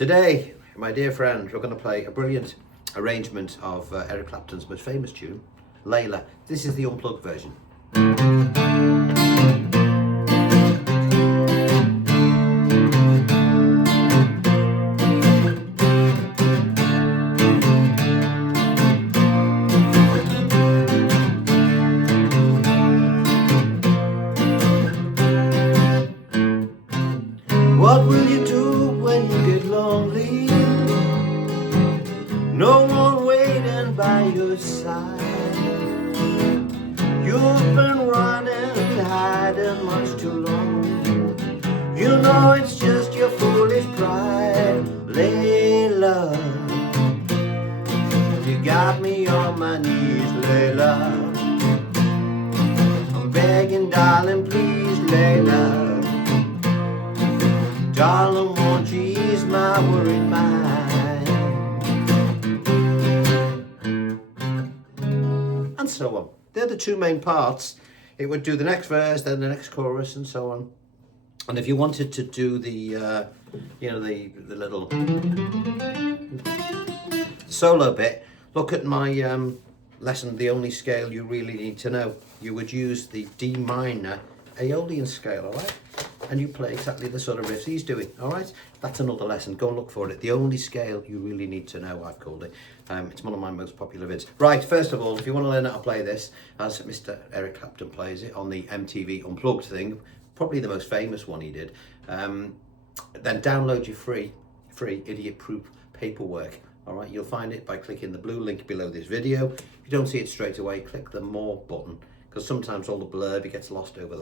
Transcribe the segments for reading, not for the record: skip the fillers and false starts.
Today, my dear friend, we're going to play a brilliant arrangement of Eric Clapton's most famous tune, Layla. This is the unplugged version. What will you do when you get lonely? No one waiting by your side. You've been running, hiding much too long. You know it's just your foolish pride. Layla, you got me on my knees, Layla. I'm begging, darling, please, Layla. Darling, won't you ease my worried mind? And so on. They're the two main parts. It would do the next verse, then the next chorus, and so on. And if you wanted to do the, the little solo bit, look at my lesson, The Only Scale You Really Need to Know. You would use the D minor Aeolian scale, all right? And you play exactly the sort of riffs he's doing, all right? That's another lesson. Go and look for it. The Only Scale You Really Need to Know, I've called it. It's one of my most popular vids. Right, first of all, if you want to learn how to play this, as Mr. Eric Clapton plays it on the MTV Unplugged thing, probably the most famous one he did, then download your free idiot-proof paperwork. All right, you'll find it by clicking the blue link below this video. If you don't see it straight away, click the More button, because sometimes all the blurb gets lost over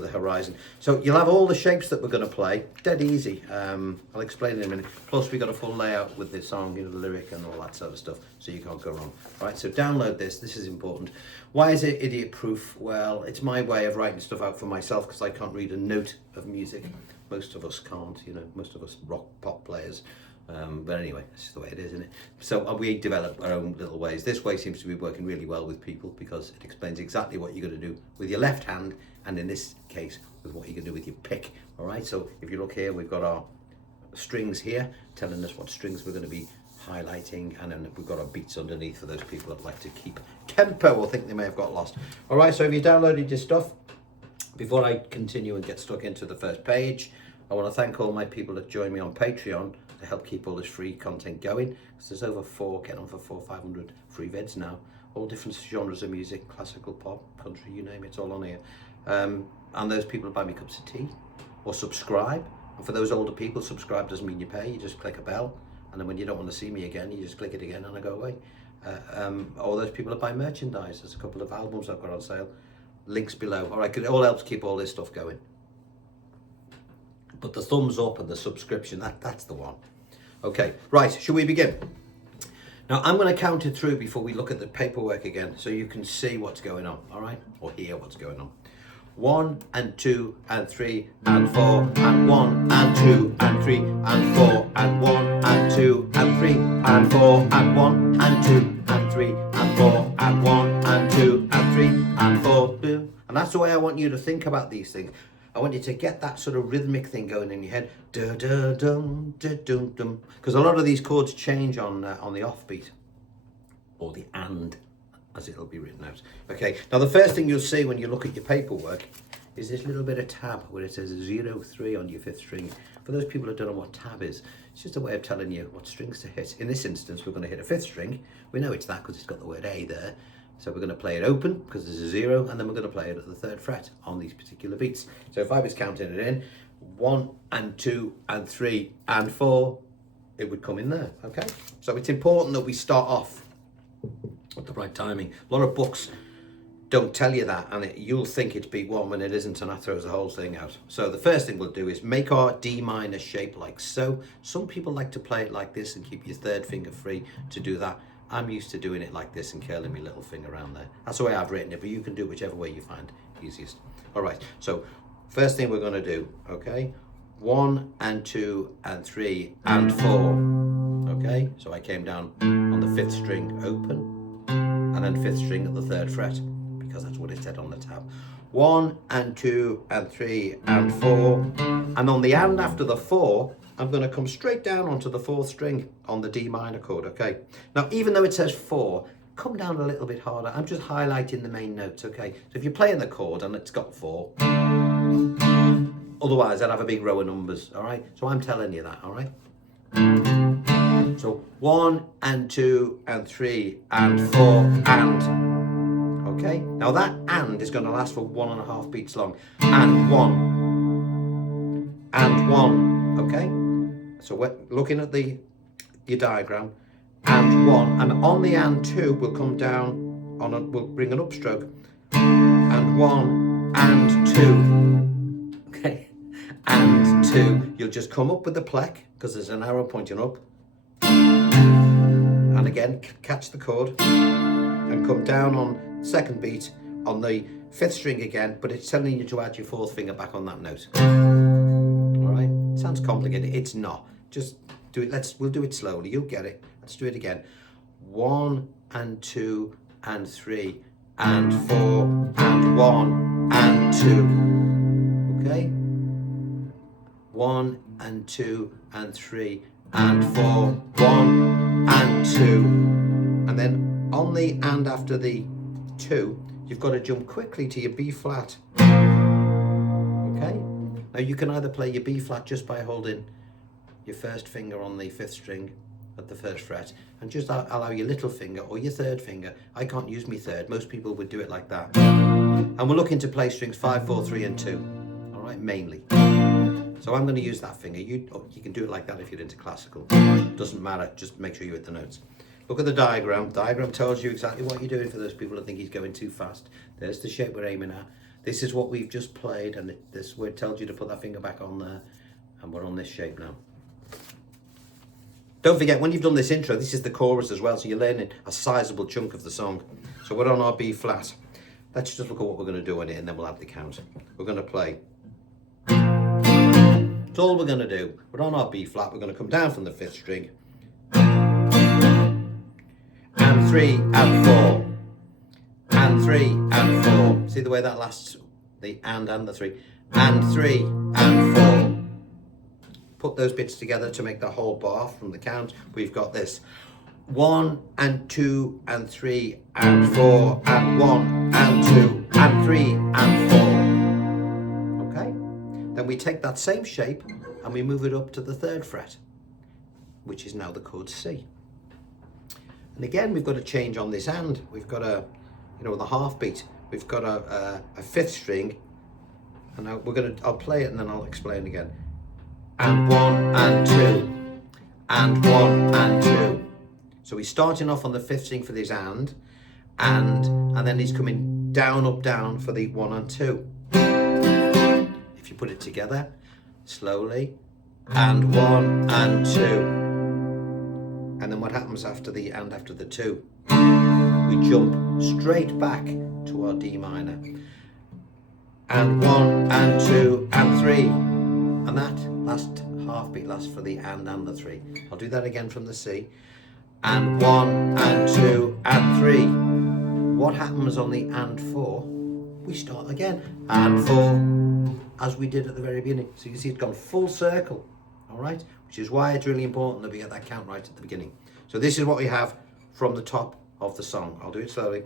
the horizon. So you'll have all the shapes that we're going to play, dead easy. I'll explain in a minute. Plus we got a full layout with this song, the lyric and all that sort of stuff, so you can't go wrong. All right, so download this. This is important. Why is it idiot proof? Well, it's my way of writing stuff out for myself, because I can't read a note of music. Most of us can't, most of us rock pop players. But anyway, that's just the way it is, isn't it? So we develop our own little ways. This way seems to be working really well with people, because it explains exactly what you're going to do with your left hand, and in this case, with what you're going to do with your pick. All right, so if you look here, we've got our strings here, telling us what strings we're going to be highlighting, and then we've got our beats underneath for those people that like to keep tempo or think they may have got lost. All right, so if you downloaded your stuff, before I continue and get stuck into the first page, I want to thank all my people that join me on Patreon to help keep all this free content going, because there's over getting on for 500 free vids now, all different genres of music, classical, pop, country, you name it, it's all on here. And those people buy me cups of tea or subscribe. And for those older people, subscribe doesn't mean you pay, you just click a bell, and then when you don't want to see me again, you just click it again and I go away. All those people that buy merchandise, there's a couple of albums I've got on sale, links below. All right, it all helps keep all this stuff going. But the thumbs up and the subscription, that's the one. Okay, right, shall we begin? Now, I'm going to count it through before we look at the paperwork again, so you can see what's going on, all right? Or hear what's going on. 1 and 2 and 3 and 4 and 1 and 2 and 3 and 4 and 1 and 2 and 3 and 4 and 1 and 2 and 3 and 4 and 1 and 2 and 3 and 4. And that's the way I want you to think about these things. I want you to get that sort of rhythmic thing going in your head, da da dum da dum dum, because a lot of these chords change on the offbeat, or the and, as it'll be written out. Okay. Now the first thing you'll see when you look at your paperwork is this little bit of tab where it says 0-3 on your 5th string. For those people that don't know what tab is, it's just a way of telling you what strings to hit. In this instance, we're going to hit a 5th string. We know it's that because it's got the word A there. So we're going to play it open because there's a 0, and then we're going to play it at the 3rd fret on these particular beats. So if I was counting it in, 1 and 2 and 3 and 4, it would come in there, okay? So it's important that we start off with the right timing. A lot of books don't tell you that, and you'll think it's beat 1 when it isn't, and that throws the whole thing out. So the first thing we'll do is make our D minor shape like so. Some people like to play it like this and keep your 3rd finger free to do that. I'm used to doing it like this and curling my little finger around there. That's the way I've written it, but you can do it whichever way you find easiest. All right, so first thing we're going to do, okay? 1 and 2 and 3 and 4, okay? So I came down on the 5th string open, and then 5th string at the 3rd fret, because that's what it said on the tab. 1 and 2 and 3 and 4, and on the and after the 4, I'm going to come straight down onto the 4th string on the D minor chord, okay? Now, even though it says 4, come down a little bit harder. I'm just highlighting the main notes, okay? So if you're playing the chord and it's got 4, otherwise I'd have a big row of numbers, all right? So I'm telling you that, all right? So 1 and 2 and 3 and 4 and, okay? Now that and is going to last for 1.5 beats long. And 1 and 1, okay? So we're looking at your diagram, and 1, and on the and 2 will come down on we'll bring an upstroke, and 1 and 2, okay, and 2. You'll just come up with the plec because there's an arrow pointing up, and again catch the chord and come down on 2nd beat on the 5th string again, but it's telling you to add your 4th finger back on that note. All right, sounds complicated. It's not. Just do it. We'll do it slowly. You'll get it. Let's do it again. 1 and 2 and 3 and 4 and 1 and 2. Okay? 1 and 2 and 3 and 4, 1 and 2. And then on the and after the 2, you've got to jump quickly to your B flat. Okay? Now you can either play your B flat just by holding your 1st finger on the 5th string at the 1st fret and just allow your little finger or your 3rd finger. I can't use my 3rd. Most people would do it like that. And we're looking to play strings 5, 4, 3 and 2. All right, mainly. So I'm going to use that finger. You can do it like that if you're into classical. Doesn't matter. Just make sure you hit the notes. Look at the diagram. Diagram tells you exactly what you're doing for those people that think he's going too fast. There's the shape we're aiming at. This is what we've just played, and this word tells you to put that finger back on there, and we're on this shape now. Don't forget, when you've done this intro, this is the chorus as well, so you're learning a sizable chunk of the song. So we're on our B flat. Let's just look at what we're going to do on it, and then we'll add the count. We're going to play. That's all we're going to do. We're on our B flat. We're going to come down from the 5th string. And 3 and 4. And 3 and 4. See the way that lasts? The and the 3. And 3 and 4. Put those bits together to make the whole bar from the count. We've got this 1 and 2 and 3 and 4 and 1 and 2 and 3 and 4. Okay? Then we take that same shape and we move it up to the 3rd fret, which is now the chord C. And again, we've got to change on this and. We've got a, the half beat. We've got a 5th string, and now I'll play it and then I'll explain again. And 1 and 2 and 1 and 2. So he's starting off on the 5th string for this and then he's coming down, up, down for the 1 and 2. If you put it together slowly, and 1 and 2. And then what happens after the and after the 2? We jump straight back to our D minor. And 1 and 2 and 3. And that last half beat lasts for the and the 3. I'll do that again from the C. And 1 and 2 and 3. What happens on the and 4? We start again. And 4, as we did at the very beginning. So you can see it's gone full circle. All right? Which is why it's really important that we get that count right at the beginning. So this is what we have from the top of the song. I'll do it slowly.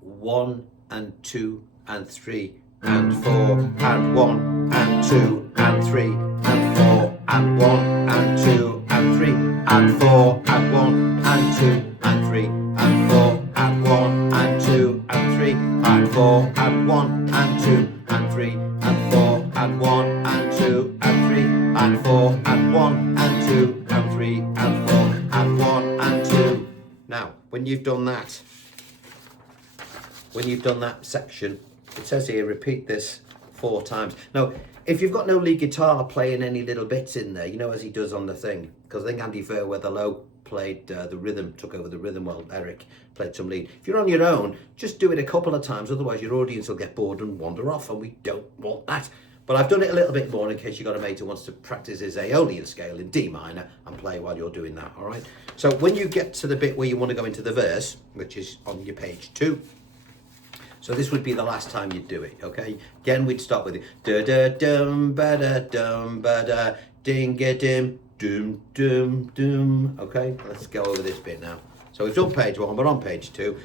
1 and 2 and 3 and 4 and 1 and 2 and 3 and 4 and 1 and 2 and 3 and 4 and 1 and 2 and 3 and 4 and 1 and 2 and 3 and 4 and 1 and 2 and 3 and 4 and 1 and 2 and 3 and 4 and 1 and 2 and 3 and 4 and 1 and 2. Now, when you've done that section, it says here, repeat this 4 times. Now, if you've got no lead guitar playing any little bits in there, as he does on the thing, because I think Andy Fairweather-Lowe played the rhythm, took over the rhythm while Eric played some lead. If you're on your own, just do it a couple of times, otherwise your audience will get bored and wander off, and we don't want that. But I've done it a little bit more in case you've got a mate who wants to practice his Aeolian scale in D minor and play while you're doing that, all right? So when you get to the bit where you want to go into the verse, which is on your page 2, so this would be the last time you'd do it, okay? Again, we'd start with it. Da da dum ba da dum ba da ding-a-dim, doom, doom, doom. Okay, let's go over this bit now. So we've done page 1, we're on page 2.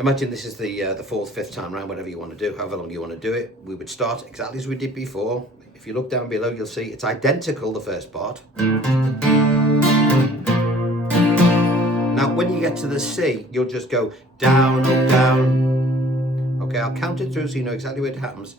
Imagine this is the 4th, 5th time round, whatever you want to do, however long you want to do it. We would start exactly as we did before. If you look down below, you'll see it's identical, the first part. Now, when you get to the C, you'll just go down, up, down. Okay, I'll count it through so you know exactly where it happens.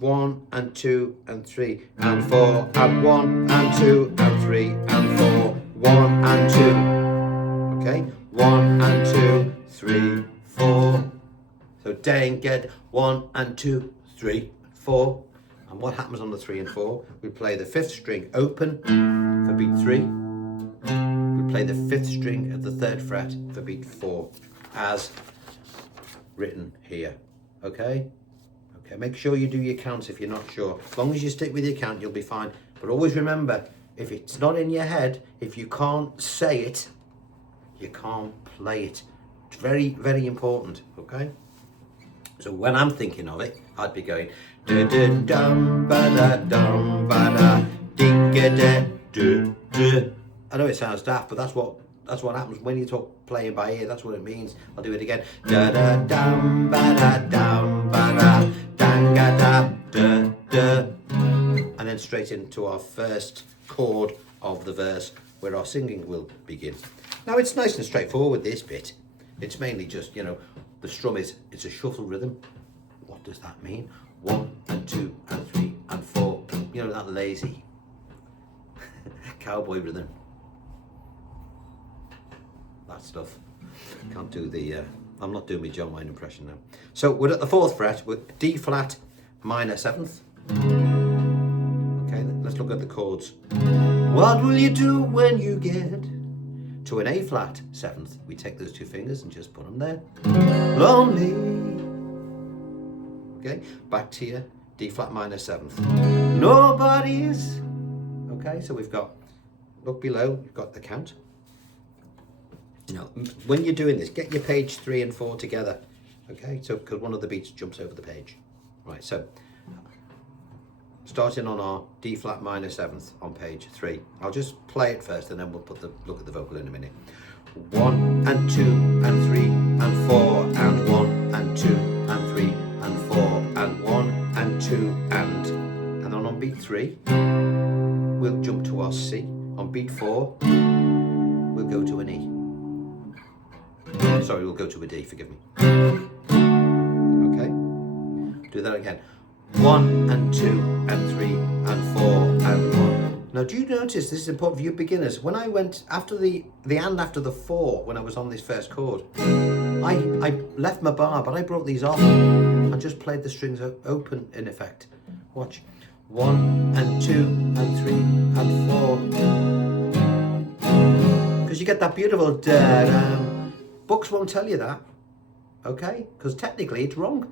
1 and 2 and 3 and 4 and 1 and 2 and 3 and 4. 1 and 2. Okay, 1 and 2, 3, 4. So dang, get 1 and 2, 3, 4. And what happens on the 3 and 4? We play the 5th string open for beat 3. We play the 5th string at the 3rd fret for beat 4, as written here. Okay? Okay, make sure you do your counts if you're not sure. As long as you stick with your count, you'll be fine. But always remember, if it's not in your head, if you can't say it, you can't play it. It's very, very important, okay? So when I'm thinking of it, I'd be going da-da-dum, ba-da-dum, ba-da, ding-a-da-du-du. I know it sounds daft, but that's what happens when you talk playing by ear. That's what it means. I'll do it again. Da-da-dum, ba-da-dum, ba-da, dang-a-da-da-da. And then straight into our first chord of the verse, where our singing will begin. Now it's nice and straightforward, this bit. It's mainly just, the strum it's a shuffle rhythm. What does that mean? 1 and 2 and 3 and 4. That lazy cowboy rhythm. That stuff. Can't do the, I'm not doing my John Wayne impression now. So we're at the 4th fret with D flat minor 7th. Okay, let's look at the chords. What will you do when you get to an A flat 7th? We take those 2 fingers and just put them there. Lonely. Okay, back to your D flat minor 7th. Nobody's. Okay, so we've got, look below, you've got the count. Now, when you're doing this, get your page 3 and 4 together. Okay, so because one of the beats jumps over the page. Right, so starting on our D flat minor 7th on page 3. I'll just play it first and then we'll look at the vocal in a minute. 1 and 2 and 3 and 4 and 1 and 2 and 3 and 4 and 1 and 2 and then on beat 3 we'll jump to our C. On beat 4 we'll go to an E. Sorry, we'll go to a D, forgive me. Okay, do that again. 1 and 2 and 3 and 4 and 1. Now, do you notice, this is important for you beginners, when I went after the and after the 4, when I was on this first chord, I left my bar, but I brought these off and just played the strings open in effect. Watch. 1 and 2 and 3 and 4. Because you get that beautiful da-da. Books won't tell you that, okay? Because technically it's wrong.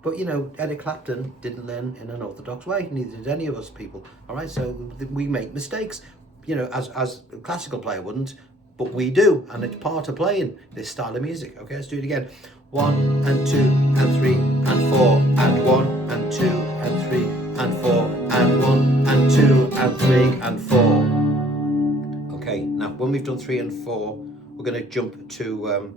But Eric Clapton didn't learn in an orthodox way, neither did any of us people. All right, so we make mistakes. As a classical player wouldn't, but we do, and it's part of playing this style of music. Okay, let's do it again. 1 and 2 and 3 and 4 and 1 and 2 and 3 and 4 and 1 and 2 and 3 and 4. Okay, now when we've done 3 and 4, we're going to jump to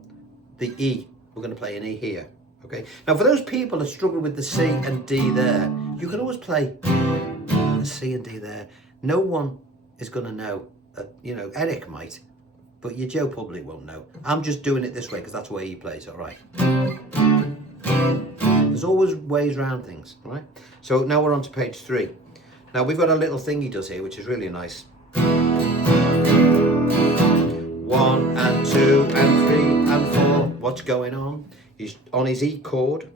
the E. We're going to play an E here. Okay. Now, for those people that struggle with the C and D there, you can always play the C and D there. No one is going to know. Eric might, but your Joe public won't know. I'm just doing it this way because that's the way he plays. All right. There's always ways around things. All right. So now we're on to page 3. Now we've got a little thing he does here, which is really nice. 1 and 2 and 3 and 4. What's going on? He's on his E chord.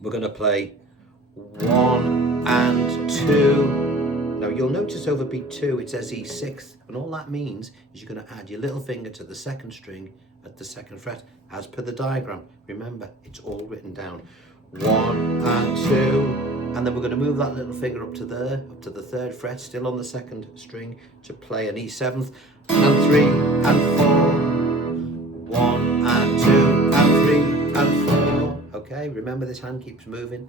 We're going to play 1 and 2. Now you'll notice over beat 2 it says E6, and all that means is you're going to add your little finger to the 2nd string at the 2nd fret as per the diagram. Remember, it's all written down. 1 and 2, and then we're going to move that little finger up to the 3rd fret, still on the 2nd string, to play an E7th, and 3 and 4. 1 and 2 and 3 and 4. Okay, remember this hand keeps moving.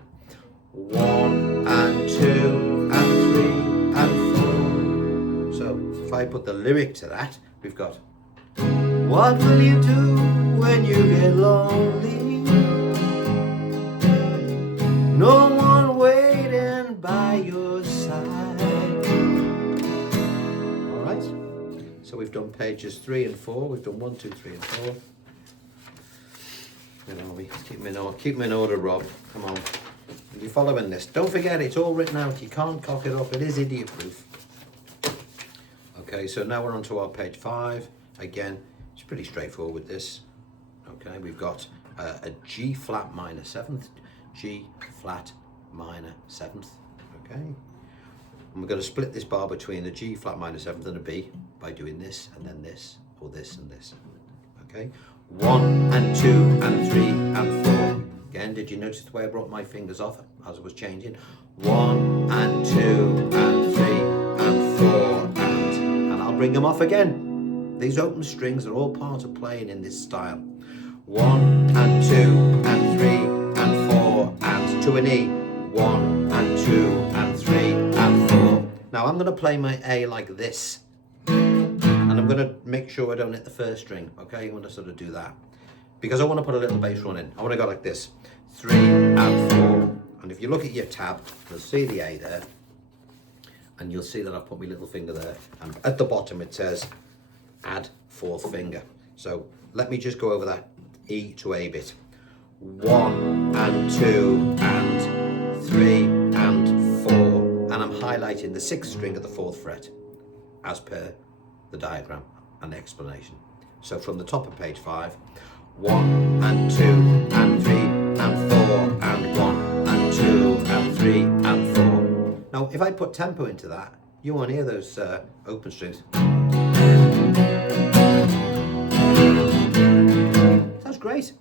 1 and 2 and 3 and 4. So if I put the lyric to that, we've got, what will you do when you get lonely? No one waiting by your side. All right. So we've done pages 3 and 4. We've done 1, 2, 3, and 4. You know, we keep them in order, Rob. Come on. You're following this. Don't forget, it's all written out. You can't cock it up. It is idiot proof. Okay, so now we're on to our page 5. Again, it's pretty straightforward, this. Okay, we've got a G flat minor 7th, G flat minor 7th. Okay, and we're going to split this bar between a G flat minor 7th and a B by doing this and then this, or this and this. Okay, 1 and 2 and 3 and 4. Again, did you notice the way I brought my fingers off as I was changing? 1 and 2 and 3 and 4 and I'll bring them off again. These open strings are all part of playing in this style. 1 and 2 and 3 and 4 and to an E. 1 and 2 and 3 and 4. Now I'm going to play my A like this. And I'm going to make sure I don't hit the first string. Okay, I'm going to sort of do that. Because I want to put a little bass run in. I want to go like this. 3 and 4. And if you look at your tab, you'll see the A there. And you'll see that I've put my little finger there. And at the bottom it says, add 4th finger. So let me just go over that E to A bit. 1 and 2 and 3 and 4. And I'm highlighting the 6th string at the 4th fret, as per the diagram and the explanation. So from the top of page 5, 1 and 2 and 3 and 4 and 1 and 2 and 3 and 4. Now if I put tempo into that, you won't hear those open strings. Sounds great.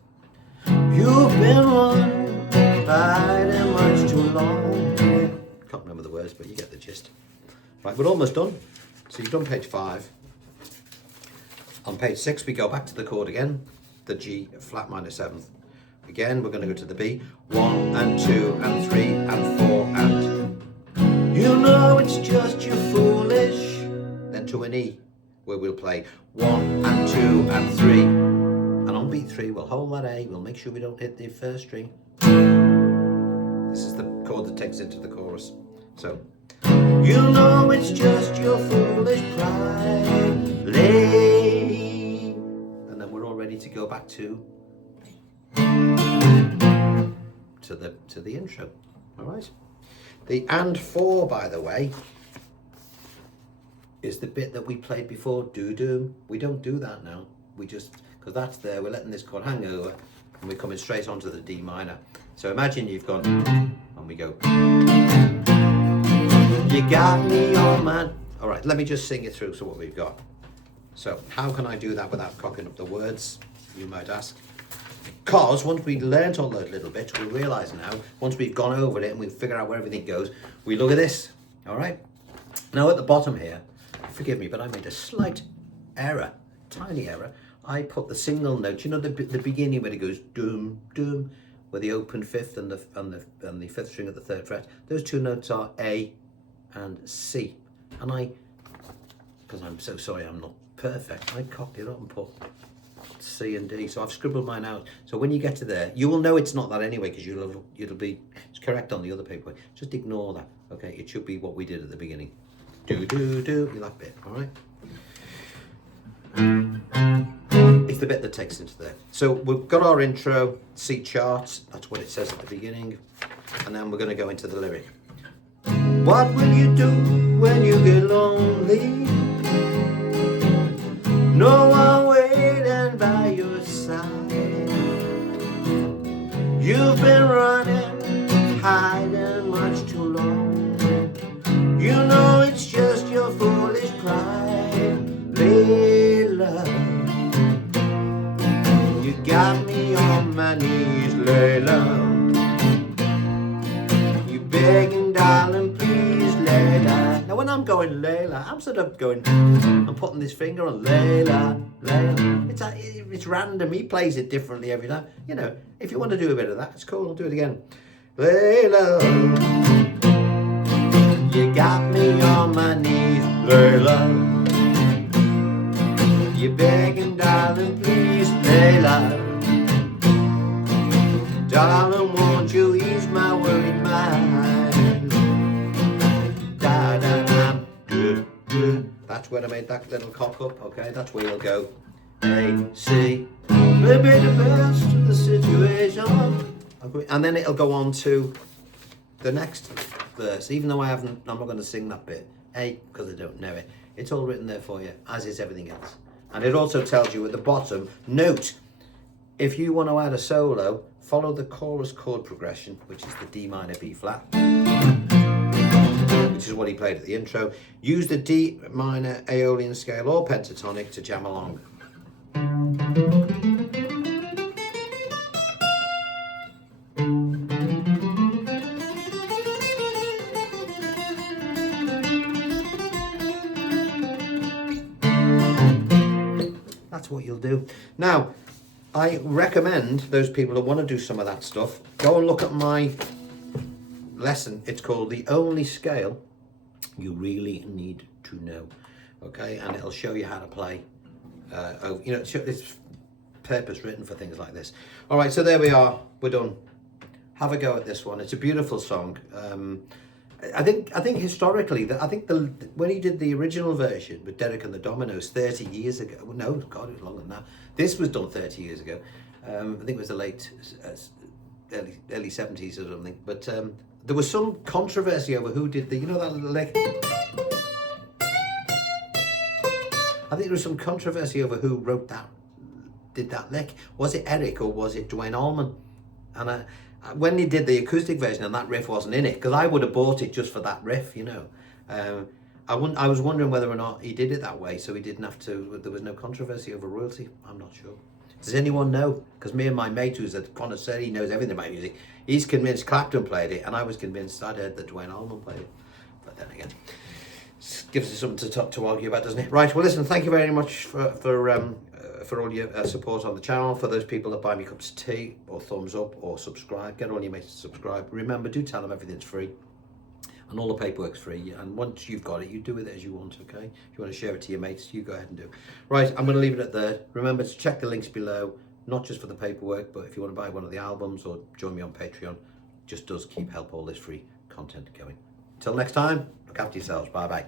You've been riding much too long. Can't remember the words, but you get the gist. Right, we're almost done. So you've done page 5. On page 6 we go back to the chord again, the G flat minor 7th. Again we're going to go to the B. 1 and 2 and 3 and 4 and you know it's just you're foolish. Then to an E, where we'll play 1 and 2 and 3. And on beat 3 we'll hold that A, we'll make sure we don't hit the first string. This is the chord that takes into the chorus. So, you know it's just your foolish pride, lay. And then we're all ready to go back to the intro. All right. The and 4, by the way, is the bit that we played before. Do. We don't do that now. We just, because that's there, we're letting this chord hang over and we're coming straight onto the D minor. So imagine you've gone and we go. You got me on man. All right, let me just sing it through. So what we've got. So how can I do that without cocking up the words, you might ask? Because once we've learnt all those little bits, we realise now, once we've gone over it and we've figured out where everything goes, we look at this, all right? Now at the bottom here, forgive me, but I made a slight error, tiny error. I put the single note, you know, the beginning where it goes doom, doom, where the open 5th and the 5th string at the 3rd fret. Those two notes are A and C. And because I'm so sorry I'm not perfect, I cocked it up and put C and D. So I've scribbled mine out. So when you get to there, you will know it's not that anyway, because it'll be, it's correct on the other paper. Just ignore that, okay? It should be what we did at the beginning. Do, that bit, all right? It's the bit that takes into there. So we've got our intro, C charts, that's what it says at the beginning. And then we're going to go into the lyric. What will you do when you get lonely? No one waiting by your side. You've been running, hiding much too long. You know it's just your foolish pride, Layla. You got me on my knees, Layla. You begging, darling, please, Layla. Now when I'm going Layla, I'm sort of going, I'm putting this finger on Layla, Layla. It's random, he plays it differently every time. You know, if you want to do a bit of that, it's cool, I'll do it again. Layla. You got me on my knees, Layla. You're begging, darling, please, Layla. Darling, won't you ease my worried mind? Da da da. That's where I made that little cock up. Okay, that's where you'll go. A C. Maybe the best of the situation. And then it'll go on to the next verse. Even though I'm not going to sing that bit. A, because I don't know it. It's all written there for you, as is everything else. And it also tells you at the bottom, note, if you want to add a solo, follow the chorus chord progression, which is the D minor B flat, which is what he played at the intro. Use the D minor Aeolian scale or pentatonic to jam along. That's what you'll do. Now, I recommend those people who want to do some of that stuff, go and look at my lesson. It's called The Only Scale You Really Need to Know. Okay, and it'll show you how to play. You know, it's purpose written for things like this. All right, so there we are. We're done. Have a go at this one. It's a beautiful song. I think historically, when he did the original version with Derek and the Dominoes 30 years ago, well, no, God, it was longer than that. This was done 30 years ago. I think it was the early 70s or something. But there was some controversy over who did you know that lick? I think there was some controversy over who did that lick. Was it Eric or was it Dwayne Allman? And when he did the acoustic version and that riff wasn't in it, because I would have bought it just for that riff, you know. I was wondering whether or not he did it that way, so he didn't have to. There was no controversy over royalty. I'm not sure. Does anyone know? Because me and my mate, who's a connoisseur, he knows everything about music. He's convinced Clapton played it, and I was convinced I'd heard that Dwayne Allman played it. But then again, it gives us something to argue about, doesn't it? Right. Well, listen. Thank you very much for all your support on the channel. For those people that buy me cups of tea or thumbs up or subscribe, get all your mates to subscribe. Remember, do tell them everything's free and all the paperwork's free. And once you've got it, you do with it as you want, okay? If you want to share it to your mates, you go ahead and do. Right, I'm going to leave it at there. Remember to check the links below, not just for the paperwork, but if you want to buy one of the albums or join me on Patreon, just does help all this free content going. Till next time, look after yourselves. Bye-bye.